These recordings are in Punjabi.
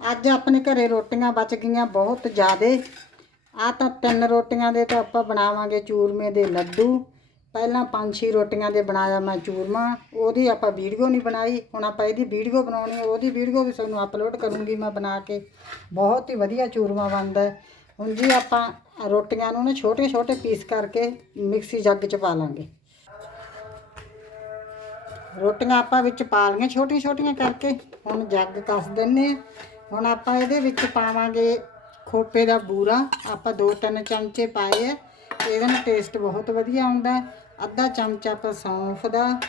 ਅੱਜ ਆਪਣੇ ਘਰੇ ਰੋਟੀਆਂ ਬਚ ਗਈਆਂ ਬਹੁਤ ਜ਼ਿਆਦੇ। ਆ ਤਾਂ ਤਿੰਨ ਰੋਟੀਆਂ ਦੇ ਤਾਂ ਆਪਾਂ ਬਣਾਵਾਂਗੇ ਚੂਰਮੇ ਦੇ ਲੱਡੂ। ਪਹਿਲਾਂ ਪੰਜ ਛੇ ਰੋਟੀਆਂ ਦੇ ਬਣਾਇਆ ਮੈਂ ਚੂਰਮਾ। ਉਹਦੀ ਆਪਾਂ ਵੀਡੀਓ ਨਹੀਂ ਬਣਾਈ। ਹੁਣ ਆਪਾਂ ਇਹਦੀ ਵੀਡੀਓ ਬਣਾਉਣੀ ਹੈ ਉਹਦੀ ਵੀਡੀਓ ਵੀ ਤੁਹਾਨੂੰ ਅਪਲੋਡ ਕਰੂੰਗੀ ਮੈਂ ਬਣਾ ਕੇ। ਬਹੁਤ ਹੀ ਵਧੀਆ ਚੂਰਮਾ ਬਣਦਾ ਹੈ। ਹੁਣ ਜੀ ਆਪਾਂ ਰੋਟੀਆਂ ਨੂੰ ਨਾ ਛੋਟੇ ਛੋਟੇ ਪੀਸ ਕਰਕੇ ਮਿਕਸੀ ਜੱਗ 'ਚ ਪਾ ਲਾਂਗੇ। ਰੋਟੀਆਂ ਆਪਾਂ ਵਿੱਚ ਪਾ ਲਈਆਂ ਛੋਟੀਆਂ ਛੋਟੀਆਂ ਕਰਕੇ। ਹੁਣ ਜੱਗ ਕੱਸ ਦਿੰਨੇ ਹਾਂ। ਹੁਣ ਆਪਾਂ ਇਹਦੇ ਵਿੱਚ ਪਾਵਾਂਗੇ ਖੋਪੇ ਦਾ ਬੂਰਾ। ਆਪਾਂ ਦੋ ਤਿੰਨ ਚਮਚੇ ਪਾਏ ਆ। ਇਹਦੇ ਨਾਲ ਟੇਸਟ ਬਹੁਤ ਵਧੀਆ ਆਉਂਦਾ ਅੱਧਾ ਚਮਚਾ ਆਪਾਂ ਸੌਂਫ ਦਾ।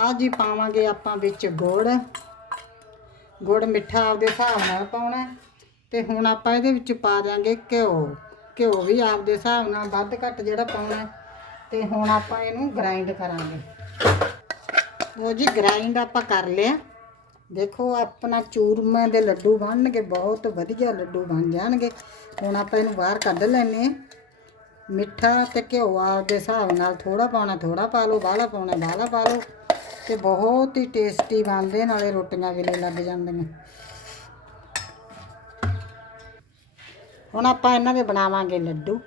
ਆ ਜੀ ਪਾਵਾਂਗੇ ਆਪਾਂ ਵਿੱਚ ਗੁੜ। ਗੁੜ ਮਿੱਠਾ ਆਪਦੇ ਹਿਸਾਬ ਨਾਲ ਪਾਉਣਾ ਹੈ। ਤੇ ਹੁਣ ਆਪਾਂ ਇਹਦੇ ਵਿੱਚ ਪਾ ਦਿਆਂਗੇ ਘਿਓ। ਘਿਓ ਵੀ ਆਪਦੇ ਹਿਸਾਬ ਨਾਲ ਵੱਧ ਘੱਟ ਜਿਹੜਾ ਪਾਉਣਾ ਹੈ। ਤੇ ਹੁਣ ਆਪਾਂ ਇਹਨੂੰ ਗ੍ਰਾਈਂਡ ਕਰਾਂਗੇ। ਉਹ ਜੀ ਗ੍ਰਾਈਂਡ ਆਪਾਂ ਕਰ ਲਿਆ। ਦੇਖੋ, ਆਪਣਾ ਚੂਰਮੇ ਦੇ ਲੱਡੂ ਬਣਨਗੇ, ਬਹੁਤ ਵਧੀਆ ਲੱਡੂ ਬਣ ਜਾਣਗੇ। ਹੁਣ ਆਪਾਂ ਇਹਨੂੰ ਬਾਹਰ ਕੱਢ ਲੈਨੇ ਮਿੱਠਾ ਤੇ ਘਿਓ ਆਪਦੇ ਹਿਸਾਬ ਨਾਲ ਥੋੜਾ ਪਾਉਣਾ ਥੋੜਾ ਪਾ ਲਓ, ਬਾਹਲਾ ਪਾਉਣਾ, ਬਾਹਲਾ ਪਾ ਲਓ ਤੇ ਬਹੁਤ ਹੀ ਟੇਸਟੀ ਬਣਦੇ ਨਾਲੇ ਰੋਟੀਆਂ ਵੇਲੇ ਲੱਗ ਜਾਂਦੀਆਂ। ਹੁਣ ਆਪਾਂ ਇਹਨਾਂ ਦੇ ਬਣਾਵਾਂਗੇ ਲੱਡੂ।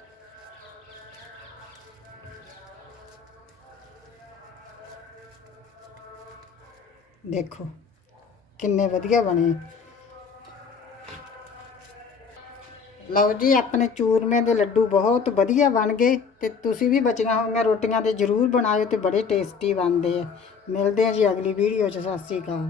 ਦੇਖੋ। ਕਿੰਨੇ ਵਧੀਆ ਬਣੇ। ਲਓ ਜੀ, ਆਪਣੇ ਚੂਰਮੇ ਦੇ ਲੱਡੂ ਬਹੁਤ ਵਧੀਆ ਬਣ ਗਏ ਤੇ ਤੁਸੀਂ ਵੀ ਬਚੀਆਂ ਹੋਈਆਂ ਰੋਟੀਆਂ ਦੇ ਜ਼ਰੂਰ ਬਣਾਇਓ ਤੇ ਬੜੇ ਟੇਸਟੀ ਬਣਦੇ ਆ। ਮਿਲਦੇ ਆ ਜੀ ਅਗਲੀ ਵੀਡੀਓ 'ਚ, ਸਤਿ ਸ਼੍ਰੀ ਅਕਾਲ।